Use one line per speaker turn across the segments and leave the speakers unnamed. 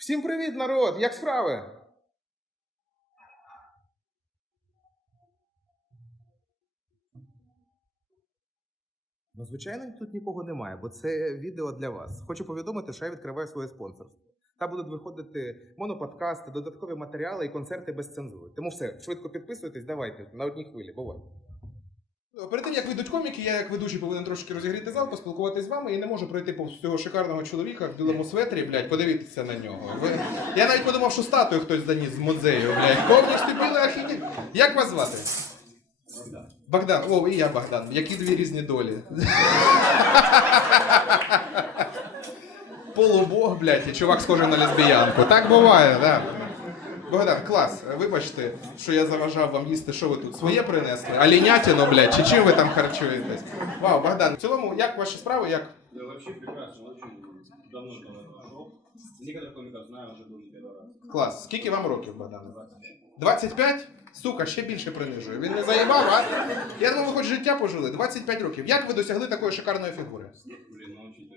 Всім привіт, народ! Як справи? Ну, звичайно, тут нікого немає, бо це відео для вас. Хочу повідомити, що я відкриваю своє спонсорство. Там будуть виходити моноподкасти, додаткові матеріали і концерти без цензури. Тому все, швидко підписуйтесь, давайте на одній хвилі. Бувайте. Перед тим як вийдуть коміки, я як ведучий повинен трошки розігріти зал, поспілкуватися з вами і не можу пройти повз цього шикарного чоловіка в білому светрі, блядь, подивитися на нього. Ви... Я навіть подумав, що статую хтось заніс з музею, блядь. Повністю білий ахінь. Як вас звати? Богдан. Богдан, О, і я Богдан. Які дві різні долі. Полубог, блядь, і чувак схожий на лесбіянку. Так буває, да. Богдан, клас. Вибачте, що я заважав вам їсти, що ви тут своє принесли? Алінятіно, блядь, чи чим ви там харчуєтесь? Вау, Богдан, в цілому, як ваші справи, як
Да вообще прекрасно, очень давно ждал этого шоу. Некоторых комиков знаю, уже был не первый раз.
клас. Скільки вам років, Богдан? 25? Сука, ще більше принижує. Він не заїбав, а? Я думав, ви хоч життя пожили. 25 років. Як ви досягли такої шикарної фігури?
Блин, ну очень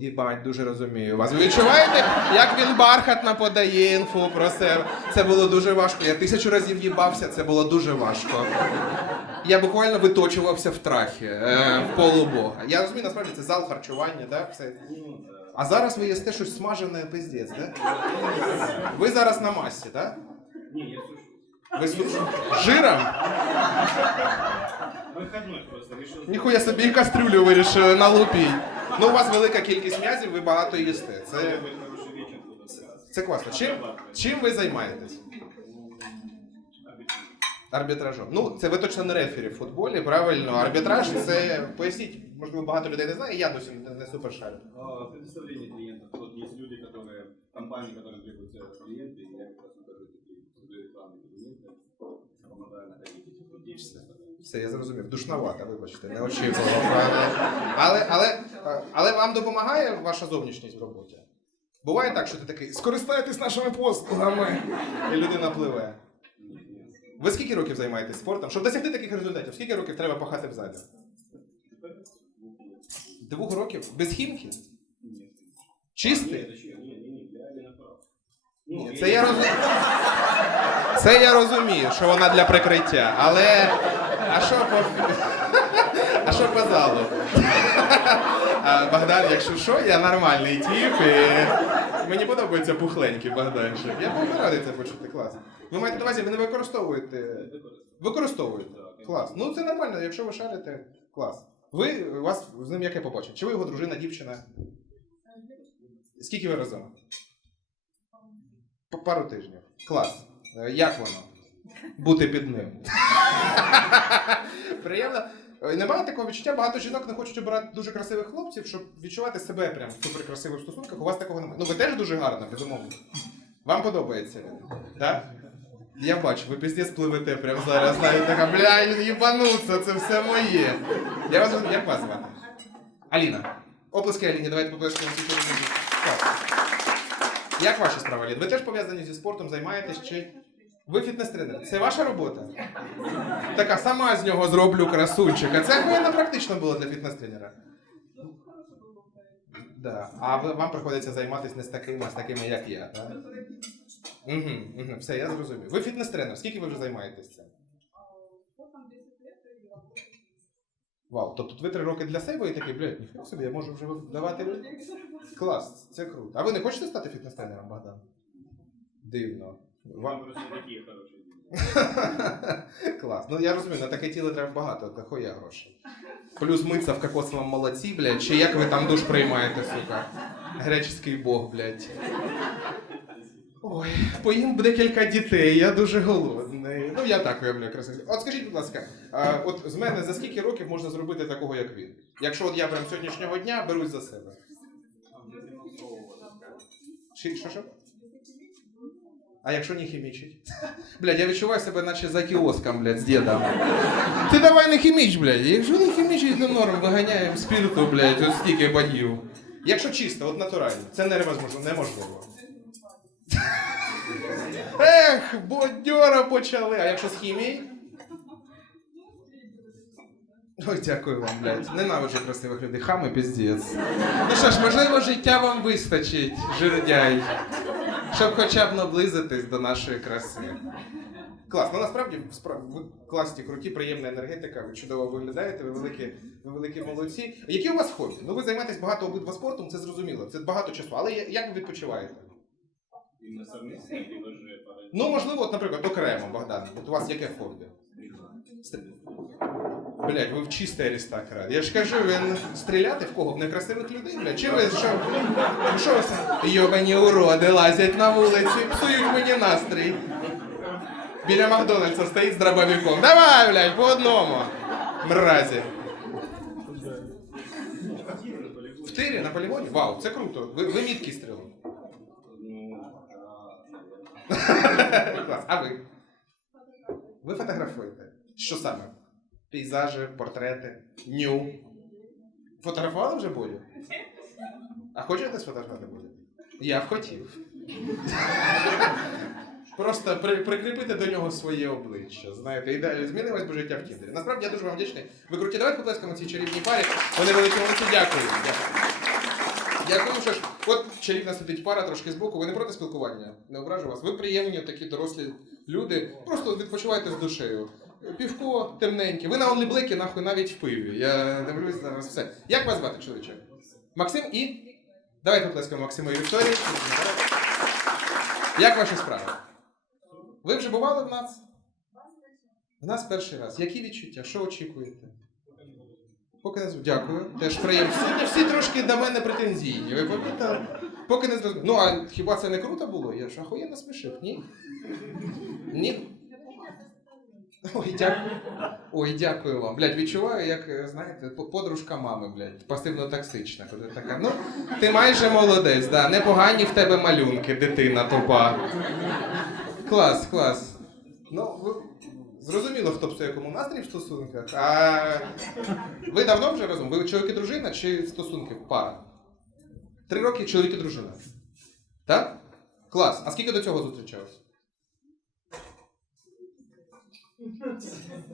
Єбать, дуже розумію вас. Ви відчуваєте, як він бархатно подає інфу про себе? Це було дуже важко. Я тисячу разів їбався, це було дуже важко. Я буквально виточувався в трахі, е, в полубога. Я розумію, насправді це зал харчування, да? Все. А зараз ви їсте щось смажене пиздець, да? Ви зараз на масі, так?
Не, я сушу.
Ви з жиром?
Выходной просто.
Ніхуя собі кастрюлю вирішили на лупі. Ну, у вас велика кількість м'язів, ви багато їсте. Це,
Может быть хороший вечер тут отдыхать.
це класно. Чим, чим ви займаєтесь? Арбітражом. Ну, це ви точно не рефері в футболі, правильно. Арбітраж це поясніть, можливо, багато людей не знає, я досі не, не супер шарю.
А, Предоставление клиентов. Вот есть люди, которые, компании, которым требуются клиенты, и я как раз нахожу такие создаю рекламные кабинеты, помогаю находить этих людей.
Все, я зрозумів. Душновато, вибачте, не очікував. Але, але, але, вам допомагає ваша зовнішність в роботі? Буває так, що ти такий, скористайтесь нашими послугами, і людина пливе. Ви скільки років займаєтесь спортом? Щоб досягти таких результатів, скільки років треба пахати в залі? Двох років? Без хімки? Чистий? Ні, це я розумію. Це я розумію, що вона для прикриття, але. А що по. А що по залу? Богдан, якщо що, я нормальний тип і мені подобається пухленький Богданчик. Я був радий це почути, клас. Ви маєте на увазі, ви не використовуєте. Використовуєте. Клас. Ну це нормально, якщо ви шарите, клас. Ви у вас з ним яке побачення? Чи ви його дружина, дівчина? Скільки ви разом? Пару тижнів. Клас. Е, Як воно? Бути під ним. Приємно. Е, Немає такого відчуття, багато жінок не хочуть обирати дуже красивих хлопців, щоб відчувати себе прям в суперкрасивих стосунках. У вас такого немає. Ну ви теж дуже гарна, безумовно. Вам подобається він? Так? Я бачу, ви піздець пливете прямо зараз, навіть така, бля, їбануться, це все моє. Я вас як вас звати? Аліна. Оплески Аліні, давайте поплескаємо всі. Так. Як ваші справи, Аліна? Ви теж пов'язані зі спортом, займаєтесь чи. Ви фітнес-тренер. Це ваша робота? Така сама з нього зроблю красунчика. Це охуєнно практично було для фітнес-тренера. Да. А вам приходиться займатися не з такими, а з такими, як я, так? Угу, угу, все, я зрозумів. Ви фітнес-тренер. Скільки ви вже займаєтесь цим? Вау, тобто ви три роки для себе і такий, блядь, ніхто собі, я можу вже давати. Клас, це круто. А ви не хочете стати фітнес-тренером, Богдан? Дивно.
Вам просто такие хорошие.
Клас. Ну я розумію, на таке тіло треба багато, та хуя грошей. Плюс митися в кокосовому молоці, блядь, чи як ви там душ приймаєте, сука? Греческий бог, блядь. Ой, поїм декілька дітей, я дуже голодний. Ну я так виявляю красиво. От скажіть, будь ласка, а, от з мене за скільки років можна зробити такого, як він? Якщо от я прям сьогоднішнього дня берусь за себе. Чи що що? А якщо не хімічить? Блядь, я відчуваю себе наче за кіоском, блядь, з дідом. Ти давай не хіміч, блядь. Якщо не хімічить, то норм, виганяємо спірту, блядь, от стільки бодів. Якщо чисто, от натурально, це неможливо. неможливо. Ех, бодьора почали. А якщо з хімією? Ой, дякую вам, блядь. Ненавиджу красивих людей. Хами піздець. Ну що ж, можливо, життя вам вистачить, жирдяй. Щоб хоча б наблизитись до нашої краси. Клас, ну насправді ви класні, круті, приємна енергетика, ви чудово виглядаєте, ви великі, ви великі молодці. Які у вас хобі? Ну ви займаєтесь багато обидва спортом, це зрозуміло. Це багато часу. Але як ви відпочиваєте? Ну, можливо, от, наприклад, окремо, Богдан. От у вас яке хобі? Блять, ви в чистий аристократ. Я ж кажу, він стріляти в кого? В некрасивих людей, блядь. Чи ви що? Що ви Йобані уроди лазять на вулиці, псують мені настрій. Біля Макдональдса стоїть з дробовиком. Давай, блядь, по одному. Мразі. В тирі на полігоні? Вау, це круто. Ви, ви.
Ну,
Клас. А ви? Ви фотографуєте? Що саме? Пейзажі, портрети, ню. Фотографували вже бою? А хочете сфотографувати бою? Я б хотів. Просто при, прикріпити до нього своє обличчя. Знаєте, і змінилось би життя в Тіндері. Насправді я дуже вам вдячний. Ви круті, давайте поплескаємо цій чарівній парі. Вони великі молодці, дякую. Дякую. Дякую, що ж. От чарівна сидить пара трошки збоку. Ви не проти спілкування? Не ображу вас. Ви приємні, такі дорослі люди. Просто відпочивайте з душею. Півко темненьке. Ви на онліблекі, нахуй, навіть в пиві. Я дивлюсь зараз все. Як вас звати, чоловіче? Максим і. Давайте поплескаємо Максиму і Вікторії. Як ваші справи? Ви вже бували в нас? В нас перший раз. Які відчуття? Що очікуєте? Поки не Дякую. Теж приємно. Всі трошки до мене претензійні. Ви помітили? Поки не зрозуміли. Ну, а хіба це не круто було? Я ж охуєнно смішив, ні? Ні? Ой, дякую. Ой, дякую вам. Блядь, відчуваю, як, е, знаєте, подружка мами, блядь, пасивно-токсична. Коли така, ну, ти майже молодець, да. Непогані в тебе малюнки, дитина тупа. Клас, клас. Ну, зрозуміло, хто псує кому настрій в стосунках. А ви давно вже разом? Ви чоловік і дружина чи стосунки? Пара? Три роки чоловік і дружина. Так? Клас. А скільки до цього зустрічались?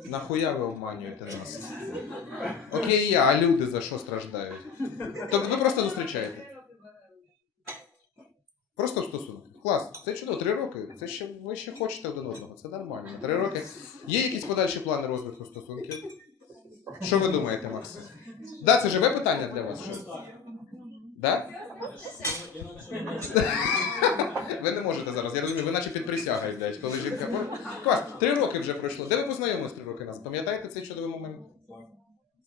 Нахуя ви обманюєте нас? Окей, я, а люди за що страждають? Тобто ви просто зустрічаєте? Просто в стосунках. Клас, це чудово, три роки. Це ще ви ще хочете один одного. Це нормально. Три роки. Є якісь подальші плани розвитку стосунків? Що ви думаєте, Макс? Да, це живе питання для вас? Що? Да? Ви не можете зараз, я розумію, ви наче під присягою, блядь, коли жінка. Клас, три роки вже пройшло. Де ви познайомились три роки нас? Пам'ятаєте цей чудовий момент?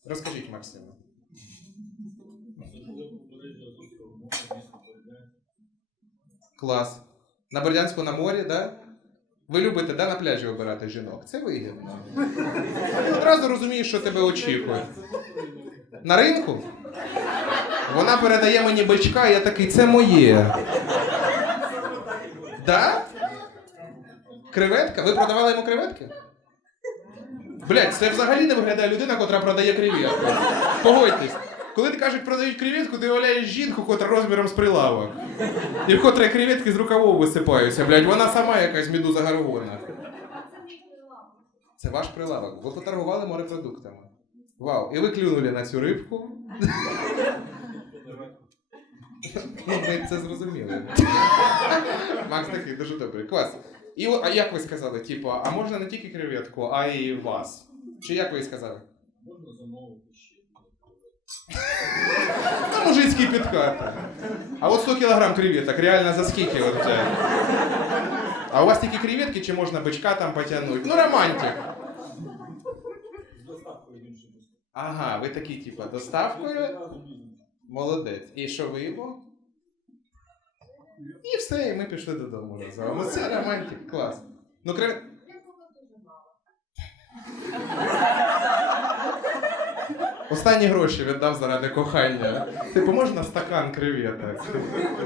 Розкажіть, Максиме. Клас. На Бердянську на морі, да? Ви любите, да, на пляжі обирати жінок? Це вигідно. Ти одразу розумієш, що тебе очікує. На ринку? Вона передає мені бичка, я такий, це моє. Да? Креветка? Ви продавали йому креветки? Блять, це взагалі не виглядає людина, котра продає креветку. Погодьтесь. Коли ти кажуть, продають креветку, ти уявляєш жінку, котра розміром з прилавок. І в котрій креветки з рукавов висипаються, блядь, вона сама якась медуза горгона. Це ваш прилавок. Ви поторгували морепродуктами. Вау. І ви клюнули на цю рибку. Ну, ми це зрозуміли. Макс такий дуже добрий. Клас. І а як ви сказали, типу, а можна не тільки креветку, а й вас? Чи як ви сказали?
Можна замовити ще.
Та мужицький підкат. А от 100 кілограм креветок, реально за скільки от? А у вас тільки креветки, чи можна бичка там потягнути? Ну, романтик.
З доставкою.
Ага, ви такі, типу, доставкою. Молодець. І що ви йому? І все, і ми пішли додому разом. Оце романтик, клас. Ну, крев... Останні гроші віддав заради кохання. Типу, можна стакан креветок?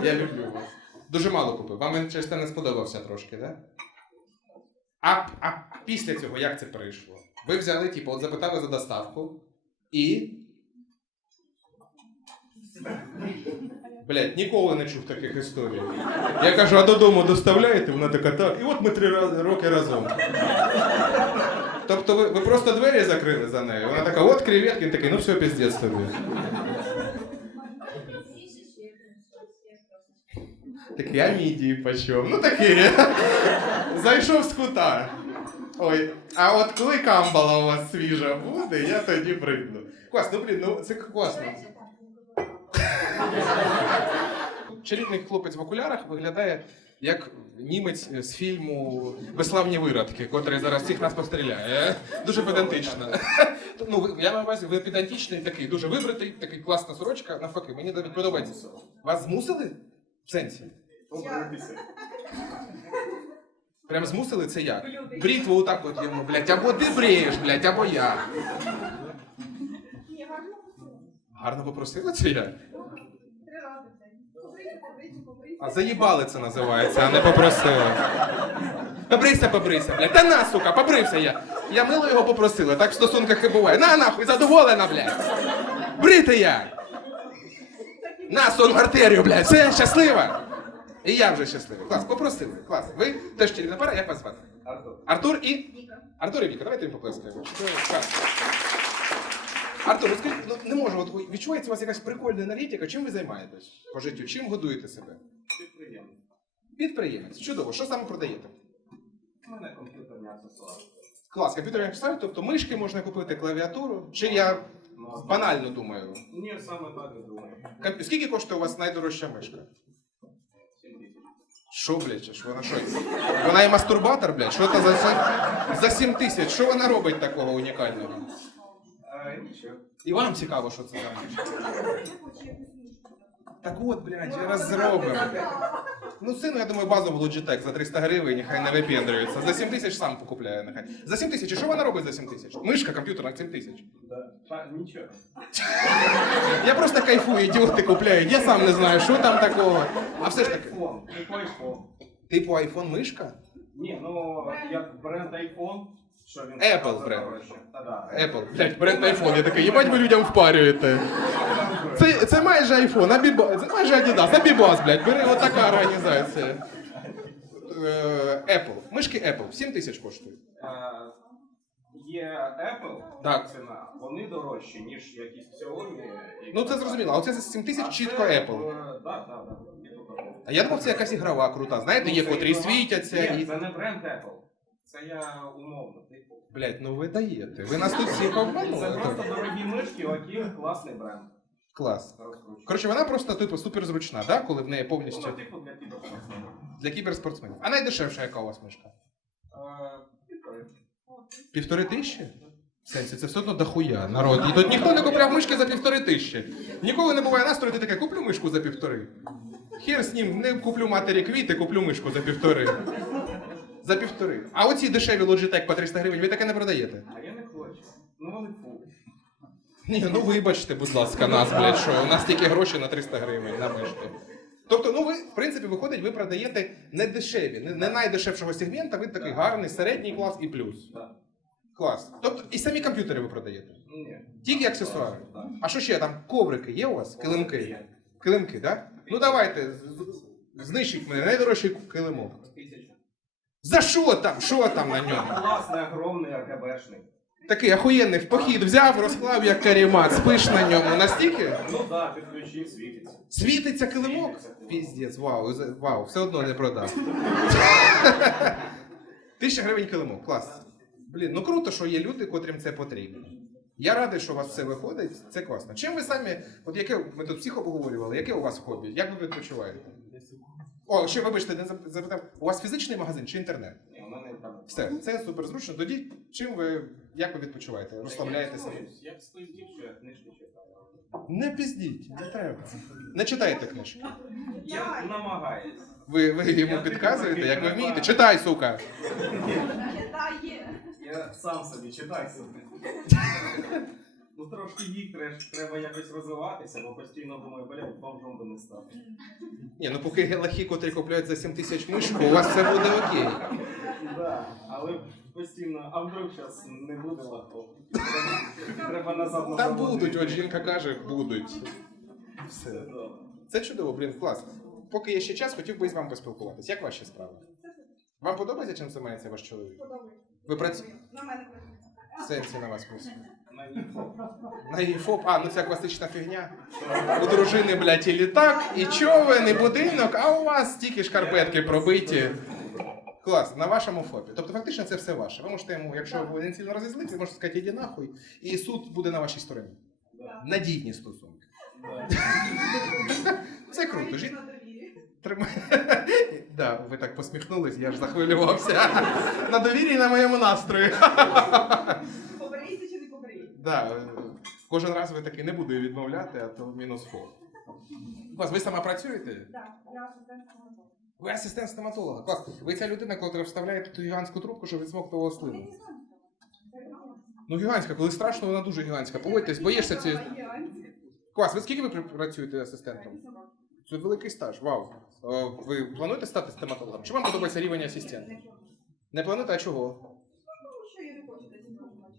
Я люблю вас. Дуже мало купив. Вам він через те не сподобався трошки. Да? А, а після цього як це прийшло? Ви взяли, типу, от запитали за доставку і. Блять, ніколи не чув таких історій. Я кажу, а додому доставляєте? Вона така, так. І от ми три роки разом. Тобто ви, ви просто двері закрили за нею. Вона така, от креветки, він такий, ну все, піздець тобі. Такий, я мідії почем. Ну такий. Зайшов з кута. Ой, а от коли камбала у вас свіжа буде, я тоді прийду. Клас, ну блін, ну це класно. Чарівний хлопець в окулярах виглядає як німець з фільму Безславні виродки, котрий зараз всіх нас постріляє. Дуже педантично. Ну, я маю увазі, ви педантичний такий, дуже вибритий, такий класна сорочка. Навпаки, мені навіть подобається. Вас змусили? В сенсі? Прям змусили це як? Брітву отак от йому, блядь, або ти бреєш, блядь, або я.
Гарно попросила
це я?
Три рази в день. Побрийся, побрийся, побрийся.
А заїбали це називається, а не попросила. Побрийся, побрийся, блядь. Та на, сука, побрився я. Я мило його попросила, так в стосунках і буває. На нахуй, задоволена, блядь. Брити я. На сон в артерію, блядь. Все, щаслива. І я вже щасливий. Клас, попросили. Клас. Ви теж чарівна пара, як вас звати?
Артур.
Артур і.
Віка.
Артур і Віка, давайте їм поплескаємо. Клас. Артур, розкажіть, ну не можу, от ви- відчувається у вас якась прикольна енергетика. Чим ви займаєтесь по життю? Чим годуєте себе?
Підприємець.
Підприємець. Чудово. Що саме продаєте?
У мене комп'ютерні аксесуари.
Клас, комп'ютерний аксесуар, тобто мишки можна купити, клавіатуру. Чи я
Ну,
банально думаю?
Ні, саме так і думаю.
Скільки коштує у вас найдорожча мишка?
7 тисяч.
Що, блядь, чи ж вона що? Вона і мастурбатор, блядь? Що це за, за, за 7 тисяч? Що вона робить такого унікального?
А, нічого.
І вам цікаво, що це за мишка. Так от, блядь, зараз зробимо. Ну, сину, я думаю, базову Logitech за 300 гривень, нехай не випендрюється. За 7 тисяч сам покупляє, нехай. За 7 тисяч, і що вона робить за 7 тисяч? Мишка комп'ютерна 7 тисяч.
Нічого.
Я просто кайфую, ідіоти купляють. Я сам не знаю, що там такого. А все ж таки.
iPhone. Типу iPhone.
Типу iPhone мишка?
Ні, ну як бренд iPhone, що він
Apple бренд. Apple, блядь, бренд iPhone. Я такий, їбать ви людям впарюєте. Це, це майже iPhone, Абіба, це майже Adidas, Абібас, блядь, бери отака організація. Е, Apple. Мишки Apple, 7 тисяч коштують.
Е, Є Apple
Так.
ціна, вони дорожчі, ніж якісь Xiaomi. і-
Ну це зрозуміло, а оце за 7 тисяч
А
чітко
це,
Apple.
е, Да, да, є.
А я думав, це якась ігрова крута. Знаєте, є
Ну, це
котрі світяться
Ні,
і.
це не бренд Apple. Це я умовно, типу.
Блять, ну ви даєте. Ви нас тут всіх
Це
обманули.
просто дорогі мишки, у яких класний бренд.
Клас. Коротше, вона просто типу суперзручна, да? коли в неї повністю
Ну, типу для кіберспортсменів.
для кіберспортсменів. А найдешевша яка у вас мишка?
Е, півтори.
Півтори тисячі? В сенсі, це все одно дохуя, народ. І тут ніхто не купляв мишки за півтори тисячі. Ніколи не буває настрою, ти таке, куплю мишку за півтори. Хір з ним, не куплю матері квіти, куплю мишку за півтори. За півтори. А оці дешеві Logitech по 300 гривень ви таке не продаєте?
А я не хочу. Ну вони.
Ні, ну вибачте, будь ласка, нас, блядь, що у нас тільки гроші на 300 гривень на мишки. Тобто, ну ви, в принципі, виходить, ви продаєте не дешеві, не, не найдешевшого сегмента, ви такий гарний, середній клас і плюс. Клас. Тобто і самі комп'ютери ви продаєте.
Ні.
Тільки аксесуари. А що ще там? Коврики є у вас? Килимки? Килимки, так? Да? Ну давайте, з- з- знищіть мене, найдорожчий килимок. За що там? Що там на ньому?
Класний, огромний АКБшний.
Такий охуєнний в похід взяв, розклав як карімат, спиш на ньому настільки.
Ну так, да, підключив, світиться.
Світиться килимок? Піздець, вау, вау, все одно не продав. Тисяча гривень килимок, клас. Блін, ну круто, що є люди, котрим це потрібно. Я радий, що у вас все виходить, це класно. Чим ви самі, от яке ми тут всіх обговорювали, яке у вас хобі? Як ви відпочиваєте? О, ще вибачте, не запитав, у вас фізичний магазин чи інтернет?
Ні, у мене там.
Все, це супер зручно. Тоді чим ви, як ви відпочиваєте? Розслабляєтеся?
Я б спиздів, що я книжки читаю.
Не піздіть, не треба. Не читайте книжки.
Я намагаюся.
Ви, ви йому підказуєте, як ви вмієте? Читай, сука!
Читає.
Я сам собі читай собі. Ну трошки вік треш- треба якось розвиватися, бо постійно думаю, блядь, бомжом би не стати.
Ні, ну поки лахи, котрі купляють за 7 тисяч мишку, у вас все буде окей.
Да, але постійно, а вдруг зараз не буде лахов. Треба назад на
Та
завод
будуть, от жінка каже, будуть.
Все добре.
Це чудово, блін, клас. Поки є ще час, хотів би з вами поспілкуватись. Як ваші справи? Вам подобається, чим займається ваш чоловік?
Подобається.
Ви працюєте?
На мене працює.
Сенсі на вас писано.
На
ІФОП, а, ну ця класична фігня. У дружини, блядь, і літак, і човен, і будинок, а у вас тільки шкарпетки пробиті. Клас, на вашому ФОПі. Тобто фактично це все ваше. Ви можете йому, якщо ви не сильно розізлите, ви можете сказати, іди нахуй, і суд буде на вашій стороні. Надійні стосунки. Це круто. Жі... Тримай. Да, ви так посміхнулись, я ж захвилювався. На довірі і на моєму настрої.
Поберіться чи не поберіться?
Да, е, кожен раз ви таки не буду відмовляти, а то мінус фо. Клас, ви сама працюєте?
Так, я асистент стоматолога.
Ви асистент стоматолога. Клас. Ви ця людина, коли вставляєте ту гігантську трубку, щоб відсмоктувала
мама.
Ну, гігантська, коли страшно, вона дуже гігантська. Погодьтесь, боїшся цієї. Клас, ви скільки ви працюєте асистентом? Це великий стаж. Вау. Е, Ви плануєте стати стоматологом? Чи вам подобається рівень асистента?
Не
плануєте, а чого?
Тому що я не хочу десь інформувати.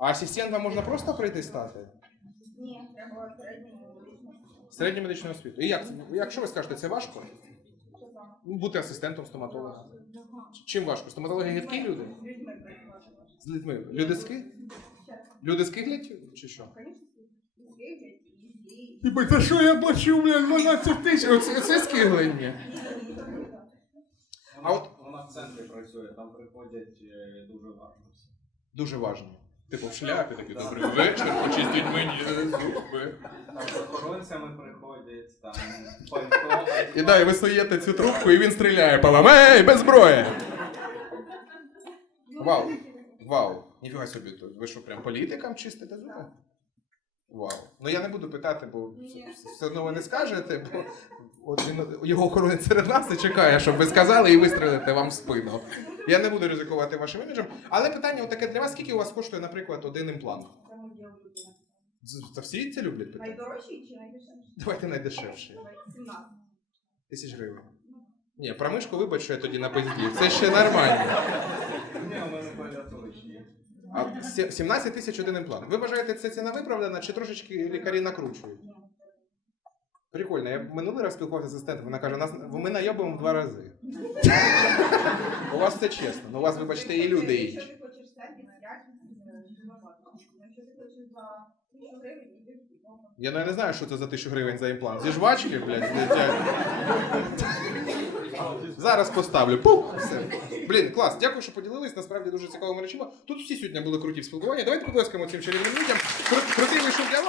А асистентом можна просто прийти стати?
Ні, треба.
Середню медичну освіту. І як? Якщо ви скажете, це важко? Ну, Бути асистентом стоматолога. Чим важко? Стоматологи гидкі люди?
З людьми.
Люди ски? Люди скиглять чи що?
Злі.
За що я плачу, блядь, 12 тисяч? Оце, це скиглення. А от-
Вона в центрі працює, там приходять е, дуже важко.
Дуже важливо. Типу в шляпі такий добрий вечір, почистіть мені зуби.
Там з охоронцями приходять, там пальто.
І да, і ви стоїте цю трубку, і він стріляє по вам. Ей, без зброї! Вау. Вау. Ніфіга собі тут. Ви що, прям політикам чистите зуби? Вау. Ну я не буду питати, бо все одно ви не скажете, бо от він його охоронець серед нас і чекає, щоб ви сказали і вистрелите вам в спину. Я не буду ризикувати вашим іміджем. Але питання таке для вас: скільки у вас коштує, наприклад, один імплант? Та всі це люблять питати?
Найдорожчий чи найдешевший?
Давайте найдешевші.
Давай, 17.
Тисяч гривень. Ні, про мишку вибач, що я тоді напиздів. Це ще нормально.
Ні, у мене полятовичні.
А сі- 17 тисяч один імплант. Ви вважаєте, це ціна виправдана чи трошечки лікарі накручують? Прикольно, я минулий раз спілкувався з асистентом, вона каже, нас ми найобуємо в два рази. У вас все чесно, ну у вас, вибачте, і люди інші.
ти хочеш сервіс, якість, е, набагато. Якщо ти хочеш за 1000 гривень, іди в кіно.
Я навіть не знаю, що це за тисячу гривень за імплант. Зі жвачки, блядь, злетять. Зараз поставлю. Пух, все. Блін, клас, дякую, що поділились. Насправді дуже цікавими речами. Тут всі сьогодні були круті в спілкуванні. Давайте поблескаємо цим чарівним людям. Кру- Крутий вийшов діалог.